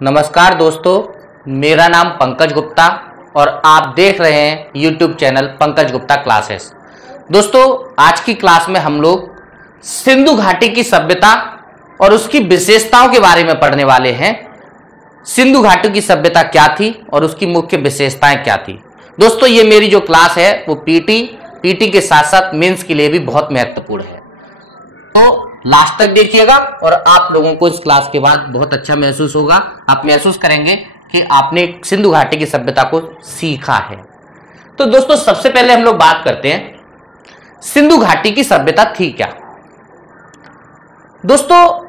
नमस्कार दोस्तों, मेरा नाम पंकज गुप्ता और आप देख रहे हैं YouTube channel Pankaj Gupta classes. दोस्तों, आज की क्लास में हम लोग सिंधु घाटी की सभ्यता और उसकी विशेषताओं के बारे में पढ़ने वाले हैं। सिंधु घाटी की सभ्यता क्या थी और उसकी मुख्य विशेषताएं क्या थी। दोस्तों, ये मेरी जो क्लास है वो पीटी के साथ साथ मेंस के लिए भी बहुत महत्वपूर्ण है, तो लास्ट तक देखिएगा और आप लोगों को इस क्लास के बाद बहुत अच्छा महसूस होगा। आप महसूस करेंगे कि आपने सिंधु घाटी की सभ्यता को सीखा है। तो दोस्तों, सबसे पहले हम लोग बात करते हैं सिंधु घाटी की सभ्यता थी क्या। दोस्तों,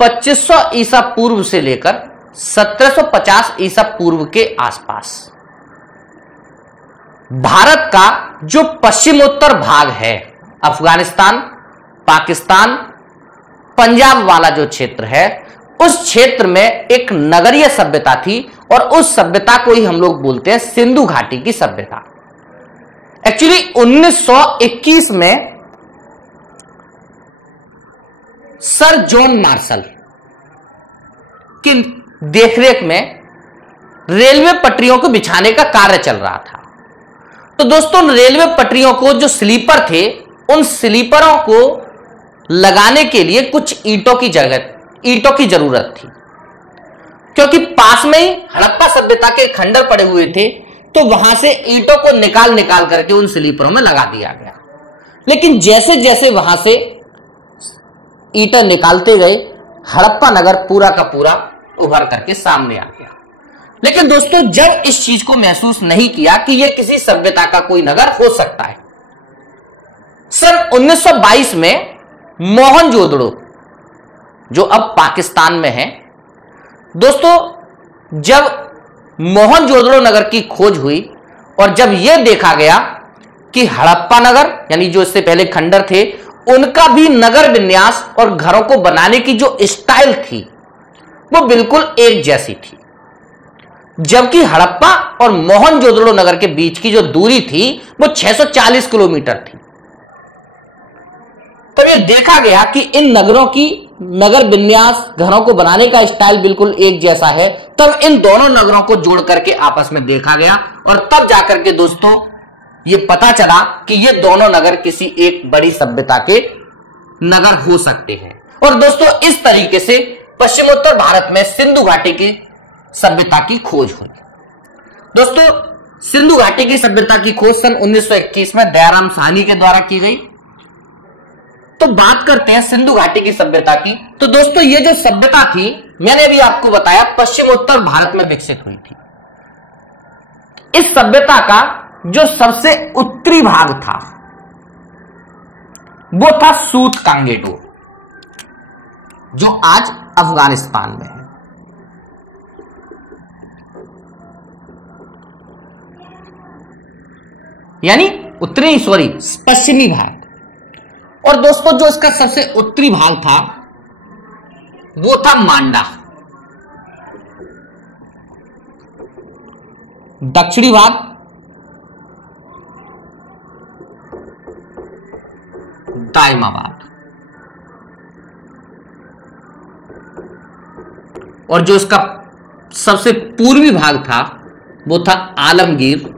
2500 ईसा पूर्व से लेकर 1750 ईसा पूर्व के आसपास भारत का जो पश्चिमोत्तर भाग है, अफगानिस्तान, पाकिस्तान, पंजाब वाला जो क्षेत्र है, उस क्षेत्र में एक नगरीय सभ्यता थी और उस सभ्यता को ही हम लोग बोलते हैं सिंधु घाटी की सभ्यता। एक्चुअली 1921 में सर जॉन मार्शल की देखरेख में रेलवे पटरियों को बिछाने का कार्य चल रहा था। तो दोस्तों, रेलवे पटरियों को जो स्लीपर थे, उन स्लीपरों को लगाने के लिए कुछ ईंटों की जरूरत थी, क्योंकि पास में ही हड़प्पा सभ्यता के खंडर पड़े हुए थे। तो वहां से ईंटों को निकाल करके उन स्लीपरों में लगा दिया गया। लेकिन जैसे जैसे वहां से ईंटें निकालते गए, हड़प्पा नगर पूरा का पूरा उभर करके सामने आ गया। लेकिन दोस्तों, जब इस चीज को महसूस नहीं किया कि यह किसी सभ्यता का कोई नगर हो सकता है, सन 1922 में मोहनजोदड़ो, जो अब पाकिस्तान में है, दोस्तों, जब मोहनजोदड़ो नगर की खोज हुई और जब यह देखा गया कि हड़प्पा नगर यानी जो इससे पहले खंडर थे, उनका भी नगर विन्यास और घरों को बनाने की जो स्टाइल थी वो बिल्कुल एक जैसी थी, जबकि हड़प्पा और मोहनजोदड़ो नगर के बीच की जो दूरी थी वो 640 किलोमीटर थी। तब यह देखा गया कि इन नगरों की नगर विन्यास, घरों को बनाने का स्टाइल बिल्कुल एक जैसा है। तब इन दोनों नगरों को जोड़ करके आपस में देखा गया और तब जाकर के दोस्तों ये पता चला कि ये दोनों नगर किसी एक बड़ी सभ्यता के नगर हो सकते हैं। और दोस्तों, इस तरीके से पश्चिमोत्तर भारत में सिंधु घाटी की सभ्यता की खोज हुई। दोस्तों, सिंधु घाटी की सभ्यता की खोज सन 1921 में दयाराम साहनी के द्वारा की गई। तो बात करते हैं सिंधु घाटी की सभ्यता की। तो दोस्तों, ये जो सभ्यता थी, मैंने अभी आपको बताया, पश्चिमोत्तर भारत में विकसित हुई थी। इस सभ्यता का जो सबसे उत्तरी भाग था वो था सूत कांगेडोर, जो आज अफगानिस्तान में है। यानी पश्चिमी भाग। और दोस्तों, जो इसका सबसे उत्तरी भाग था वो था मांडा। दक्षिणी भाग दायमाबाद और जो इसका सबसे पूर्वी भाग था वो था आलमगीर,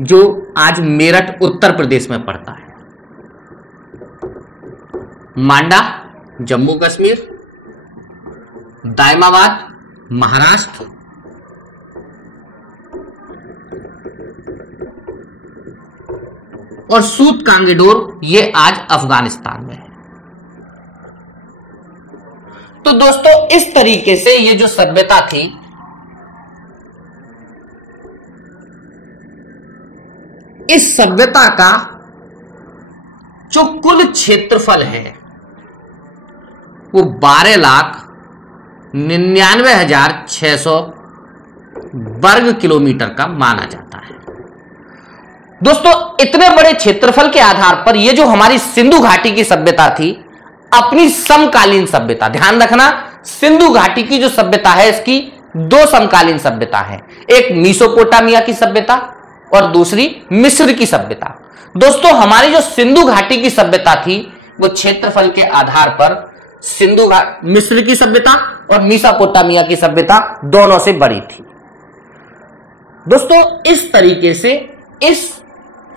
जो आज मेरठ उत्तर प्रदेश में पड़ता है। मांडा जम्मू कश्मीर, दायमाबाद महाराष्ट्र, और सूत कांगेडोर ये आज अफगानिस्तान में है। तो दोस्तों, इस तरीके से ये जो सभ्यता थी, इस सभ्यता का जो कुल क्षेत्रफल है वो 12,99,600 वर्ग किलोमीटर का माना जाता है। दोस्तों, इतने बड़े क्षेत्रफल के आधार पर ये जो हमारी सिंधु घाटी की सभ्यता थी, अपनी समकालीन सभ्यता, ध्यान रखना, सिंधु घाटी की जो सभ्यता है इसकी दो समकालीन सभ्यता है, एक मेसोपोटामिया की सभ्यता और दूसरी मिस्र की सभ्यता। दोस्तों, हमारी जो सिंधु घाटी की सभ्यता थी वो क्षेत्रफल के आधार पर सिंधु घाट, मिस्र की सभ्यता और मेसोपोटामिया की सभ्यता दोनों से बड़ी थी। दोस्तों इस तरीके से इस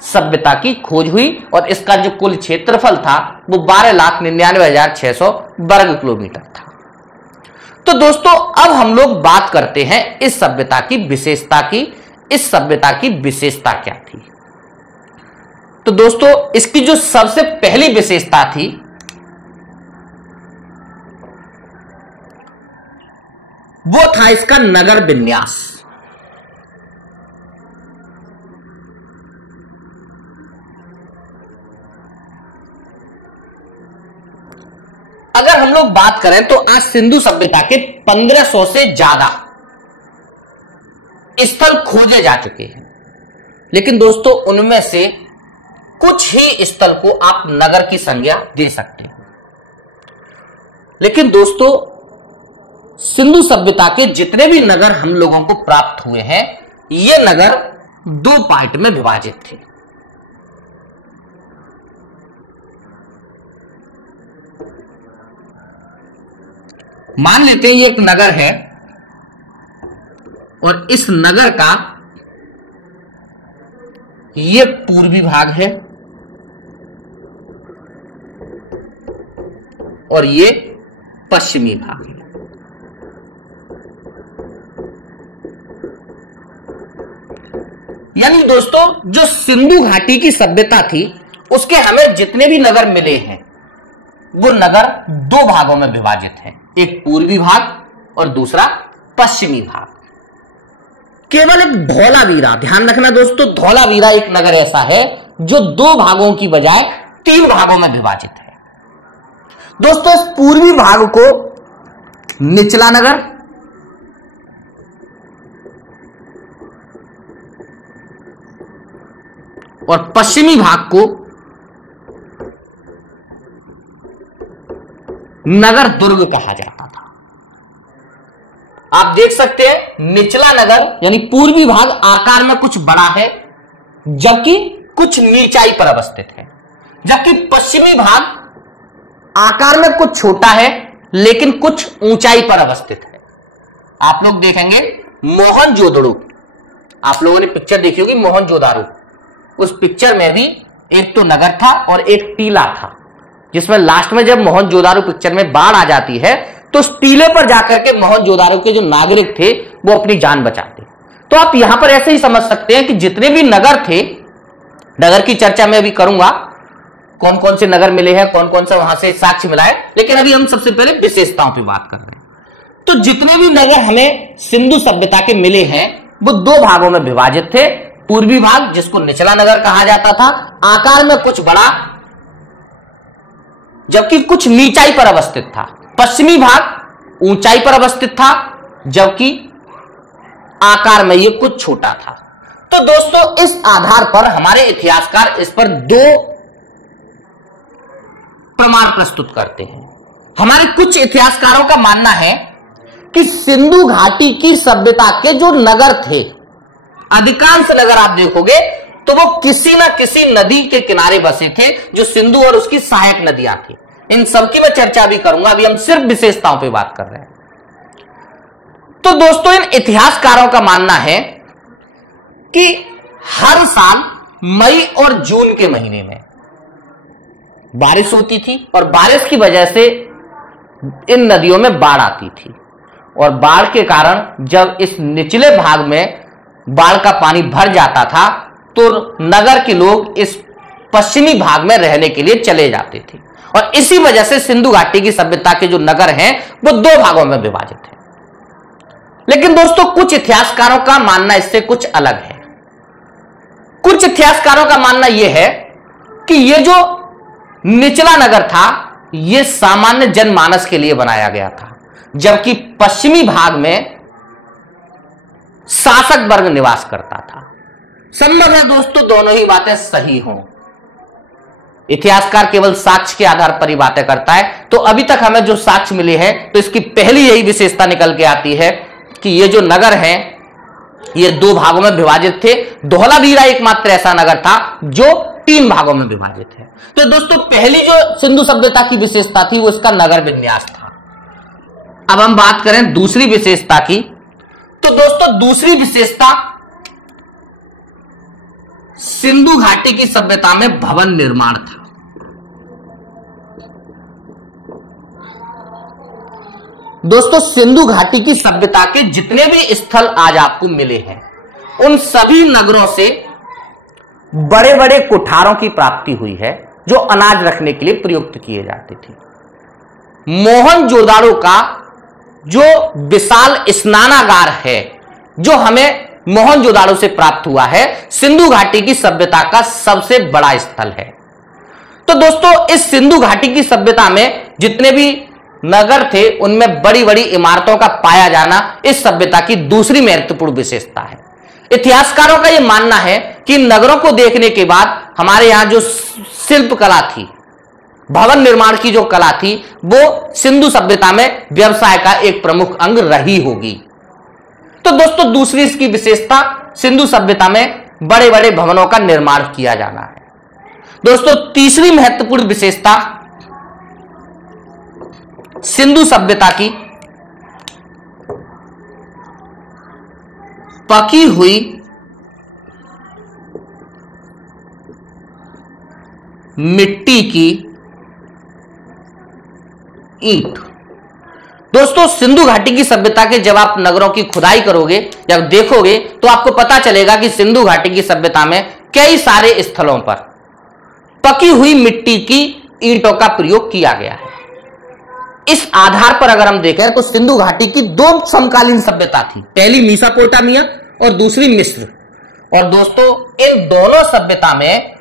सभ्यता की खोज हुई और इसका जो कुल क्षेत्रफल था वो 12,99,600 वर्ग किलोमीटर था। तो दोस्तों अब हम लोग बात करते हैं इस सभ्यता की विशेषता की। इस सभ्यता की विशेषता क्या थी? तो दोस्तों इसकी जो सबसे पहली विशेषता थी वो था इसका नगर विन्यास। अगर हम लोग बात करें तो आज सिंधु सभ्यता के 1500 से ज्यादा स्थल खोजे जा चुके हैं, लेकिन दोस्तों उनमें से कुछ ही स्थल को आप नगर की संज्ञा दे सकते हैं। लेकिन दोस्तों सिंधु सभ्यता के जितने भी नगर हम लोगों को प्राप्त हुए हैं ये नगर 2 पार्ट में विभाजित थे। मान लेते हैं ये एक नगर है और इस नगर का ये पूर्वी भाग है और ये पश्चिमी भाग है। यानी दोस्तों जो सिंधु घाटी की सभ्यता थी उसके हमें जितने भी नगर मिले हैं वो नगर 2 भागों में विभाजित है, एक पूर्वी भाग और दूसरा पश्चिमी भाग। केवल एक धौलावीरा, ध्यान रखना दोस्तों, धौलावीरा एक नगर ऐसा है जो 2 भागों की बजाय 3 भागों में विभाजित है। दोस्तों इस पूर्वी भाग को निचला नगर और पश्चिमी भाग को नगर दुर्ग कहा जाता था। आप देख सकते हैं निचला नगर यानी पूर्वी भाग आकार में कुछ बड़ा है जबकि कुछ नीचाई पर अवस्थित है, जबकि पश्चिमी भाग आकार में कुछ छोटा है लेकिन कुछ ऊंचाई पर अवस्थित है। आप लोग देखेंगे मोहनजोदड़ो, आप लोगों ने पिक्चर देखी होगी मोहनजोदारो, उस पिक्चर में भी एक तो नगर था और एक टीला था, जिसमें लास्ट में जब मोहनजोदारो पिक्चर में बाढ़ आ जाती है तो उस टीले पर जाकर के मोहनजोदारो के जो नागरिक थे वो अपनी जान बचाते। तो आप यहां पर ऐसे ही समझ सकते हैं कि जितने भी नगर थे, नगर की चर्चा मैं अभी करूंगा, कौन कौन से नगर मिले हैं, कौन कौन सा वहां से साक्ष्य मिला है, लेकिन अभी हम सबसे पहले विशेषताओं पर बात कर रहे हैं। तो जितने भी नगर हमें सिंधु सभ्यता के मिले हैं वो 2 भागों में विभाजित थे। पूर्वी भाग जिसको निचला नगर कहा जाता था, आकार में कुछ बड़ा जबकि कुछ नीचाई पर अवस्थित था। पश्चिमी भाग ऊंचाई पर अवस्थित था जबकि आकार में ये कुछ छोटा था। तो दोस्तों इस आधार पर हमारे इतिहासकार इस पर 2 प्रमाण प्रस्तुत करते हैं। हमारे कुछ इतिहासकारों का मानना है कि सिंधु घाटी की सभ्यता के जो नगर थे, अधिकांश नगर आप देखोगे तो वो किसी ना किसी नदी के किनारे बसे थे जो सिंधु और उसकी सहायक नदियां थी। इन सबकी मैं चर्चा भी करूंगा, अभी हम सिर्फ विशेषताओं पे बात कर रहे हैं। तो दोस्तों इन इतिहासकारों का मानना है कि हर साल मई और जून के महीने में बारिश होती थी और बारिश की वजह से इन नदियों में बाढ़ आती थी और बाढ़ के कारण जब इस निचले भाग में बाढ़ का पानी भर जाता था तो नगर के लोग इस पश्चिमी भाग में रहने के लिए चले जाते थे और इसी वजह से सिंधु घाटी की सभ्यता के जो नगर हैं वो 2 भागों में विभाजित है। लेकिन दोस्तों कुछ इतिहासकारों का मानना इससे कुछ अलग है। कुछ इतिहासकारों का मानना यह है कि यह जो निचला नगर था यह सामान्य जनमानस के लिए बनाया गया था, जबकि पश्चिमी भाग में शासक वर्ग निवास करता था। संभव है दोस्तों दोनों ही बातें सही हों, इतिहासकार केवल साक्ष्य के आधार पर ही बातें करता है। तो अभी तक हमें जो साक्ष्य मिले हैं तो इसकी पहली यही विशेषता निकल के आती है कि ये जो नगर हैं ये 2 भागों में विभाजित थे। धौलावीरा एकमात्र ऐसा नगर था जो 3 भागों में विभाजित है। तो दोस्तों पहली जो सिंधु सभ्यता की विशेषता थी वो इसका नगर विन्यास था। अब हम बात करें दूसरी विशेषता की, तो दोस्तों दूसरी विशेषता सिंधु घाटी की सभ्यता में भवन निर्माण था। दोस्तों सिंधु घाटी की सभ्यता के जितने भी स्थल आज आपको मिले हैं उन सभी नगरों से बड़े बड़े कुठारों की प्राप्ति हुई है जो अनाज रखने के लिए प्रयुक्त किए जाते थे। मोहनजोदाड़ो का जो विशाल स्नानागार है जो हमें मोहनजोदाड़ो से प्राप्त हुआ है, सिंधु घाटी की सभ्यता का सबसे बड़ा स्थल है। तो दोस्तों इस सिंधु घाटी की सभ्यता में जितने भी नगर थे उनमें बड़ी बड़ी इमारतों का पाया जाना इस सभ्यता की दूसरी महत्वपूर्ण विशेषता है। इतिहासकारों का यह मानना है कि नगरों को देखने के बाद हमारे यहां जो शिल्प कला थी, भवन निर्माण की जो कला थी, वो सिंधु सभ्यता में व्यवसाय का एक प्रमुख अंग रही होगी। तो दोस्तों दूसरी इसकी विशेषता सिंधु सभ्यता में बड़े बड़े भवनों का निर्माण किया जाना है। दोस्तों तीसरी महत्वपूर्ण विशेषता सिंधु सभ्यता की पकी हुई मिट्टी की ईंट। दोस्तों सिंधु घाटी की सभ्यता के जब आप नगरों की खुदाई करोगे या देखोगे तो आपको पता चलेगा कि सिंधु घाटी की सभ्यता में कई सारे स्थलों पर पकी हुई मिट्टी की ईंटों का प्रयोग किया गया है। इस आधार पर अगर हम देखें तो सिंधु घाटी की 2 समकालीन सभ्यता थी, पहली मेसोपोटामिया और दूसरी मिस्र। और दोस्तों इन दोनों सभ्यता में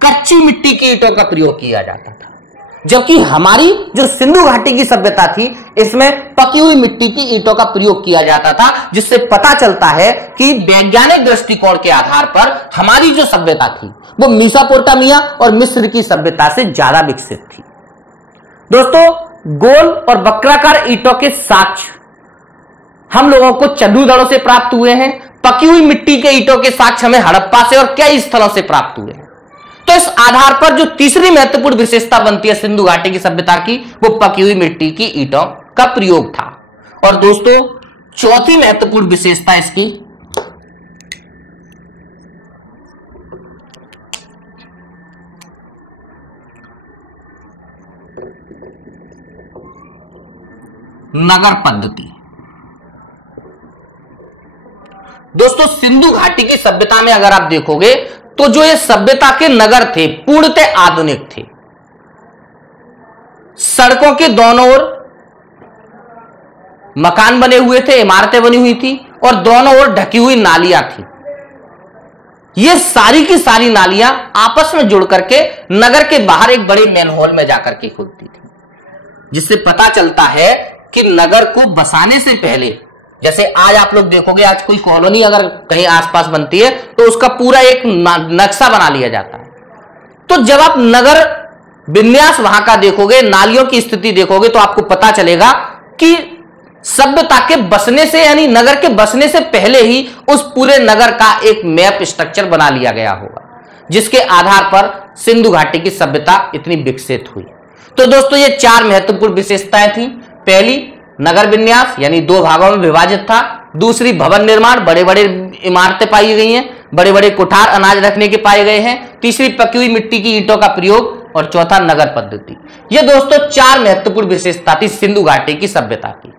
कच्ची मिट्टी की ईंटों का प्रयोग किया जाता था, जबकि हमारी जो सिंधु घाटी की सभ्यता थी इसमें पकी हुई मिट्टी की ईंटों का प्रयोग किया जाता था, जिससे पता चलता है कि वैज्ञानिक दृष्टिकोण के आधार पर हमारी जो सभ्यता थी वो मेसोपोटामिया और मिस्र की सभ्यता से ज्यादा विकसित थी। दोस्तों गोल और वक्राकार ईंटों के साक्ष्य हम लोगों को चंदूदड़ों से प्राप्त हुए हैं। पकी हुई मिट्टी के ईंटों के साक्ष्य हमें हड़प्पा से और कई स्थलों से प्राप्त हुए हैं। तो इस आधार पर जो तीसरी महत्वपूर्ण विशेषता बनती है सिंधु घाटी की सभ्यता की, वो पकी हुई मिट्टी की ईंटों का प्रयोग था। और दोस्तों चौथी महत्वपूर्ण विशेषता इसकी नगर पद्धति। दोस्तों सिंधु घाटी की सभ्यता में अगर आप देखोगे तो जो ये सभ्यता के नगर थे पूर्णतः आधुनिक थे। सड़कों के दोनों ओर मकान बने हुए थे, इमारतें बनी हुई थी और दोनों ओर ढकी हुई नालियां थी। ये सारी की सारी नालियां आपस में जुड़ करके नगर के बाहर एक बड़े मेन हॉल में जाकर के खुलती थी, जिससे पता चलता है कि नगर को बसाने से पहले, जैसे आज आप लोग देखोगे आज कोई कॉलोनी अगर कहीं आसपास बनती है तो उसका पूरा एक नक्शा बना लिया जाता है। तो जब आप नगर विन्यास वहां का देखोगे, नालियों की स्थिति देखोगे, तो आपको पता चलेगा कि सभ्यता के बसने से यानी नगर के बसने से पहले ही उस पूरे नगर का एक मैप स्ट्रक्चर बना लिया गया होगा, जिसके आधार पर सिंधु घाटी की सभ्यता इतनी विकसित हुई। तो दोस्तों ये 4 महत्वपूर्ण विशेषताएं थी। पहली नगर विन्यास यानी 2 भागों में विभाजित था। दूसरी भवन निर्माण, बड़े बड़े इमारतें पाई गई हैं, बड़े बड़े कुठार अनाज रखने के पाए गए हैं। तीसरी पकी हुई मिट्टी की ईंटों का प्रयोग और चौथा नगर पद्धति। ये दोस्तों 4 महत्वपूर्ण विशेषता थी सिंधु घाटी की सभ्यता की।